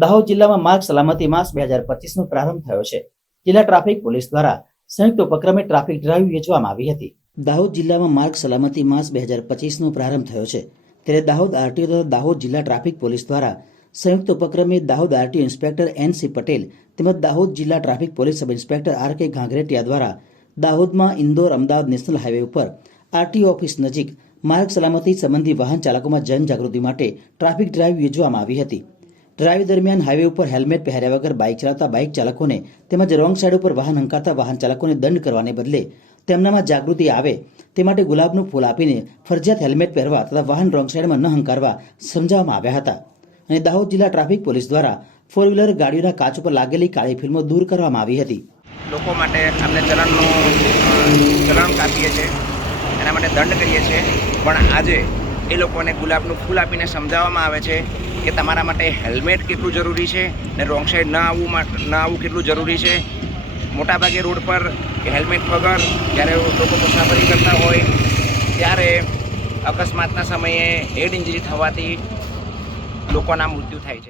દાહોદ જિલ્લામાં માર્ગ સલામતી માસ 2025નો પ્રારંભ થયો છે। જિલ્લા ટ્રાફિક પોલીસ દ્વારા સંયુક્ત ઉપક્રમે ટ્રાફિક ડ્રાઈવ યોજવામાં આવી હતી। દાહોદ જિલ્લામાં માર્ગ સલામતી માસ 2025નો પ્રારંભ થયો છે, ત્યારે દાહોદ આરટીઓ તથા દાહોદ જિલ્લા ટ્રાફિક પોલીસ દ્વારા સંયુક્ત ઉપક્રમે Dahod RTO inspector N C. Patel તેમજ દાહોદ જિલ્લા traffic police sub inspector R K. Ghanghretia દ્વારા દાહોદમાં ઇન્દોર અમદાવાદ નેશનલ હાઈવે ઉપર આરટીઓ ઓફિસ નજીક માર્ગ સલામતી સંબંધી વાહન ચાલકોમાં જનજાગૃતિ માટે ટ્રાફિક ડ્રાઈવ યોજવામાં આવી હતી। ડ્રાઈવ દરમિયાન હાઈવે ઉપર હેલ્મેટ પહેર્યા વગર બાઇક ચલાવતા બાઇક ચાલકોને તેમજ રોંગ સાઈડ ઉપર વાહન હંકારતા વાહન ચાલકોને દંડ કરવાને બદલે તેમનામાં જાગૃતિ આવે તે માટે ગુલાબનું ફૂલ આપીને ફરજિયાત હેલ્મેટ પહેરવા તથા વાહન રોંગ સાઈડમાં ન હંકારવા સમજાવવામાં આવ્યા હતા। અને દાહોદ જિલ્લા ટ્રાફિક પોલીસ દ્વારા 4 વ્હીલર ગાડીઓના કાચ ઉપર લાગેલી કાળી ફિલ્મો દૂર કરવામાં આવી હતી। લોકો માટે આપણે ચલણ કાપીએ છીએ, એના માટે દંડ કરીએ છીએ, પણ આજે એ લોકોને ગુલાબનું ફૂલ આપીને સમજાવવામાં આવે છે કે તમારા માટે હેલ્મેટ કેટલું જરૂરી છે ને રોંગ સાઈડ ન આવવું કેટલું જરૂરી છે। મોટાભાગે રોડ પર હેલ્મેટ વગર જ્યારે લોકો મુસાફરી કરતા હોય ત્યારે અકસ્માતના સમયે હેડ ઇન્જરી થવાથી લોકોના મૃત્યુ થાય છે।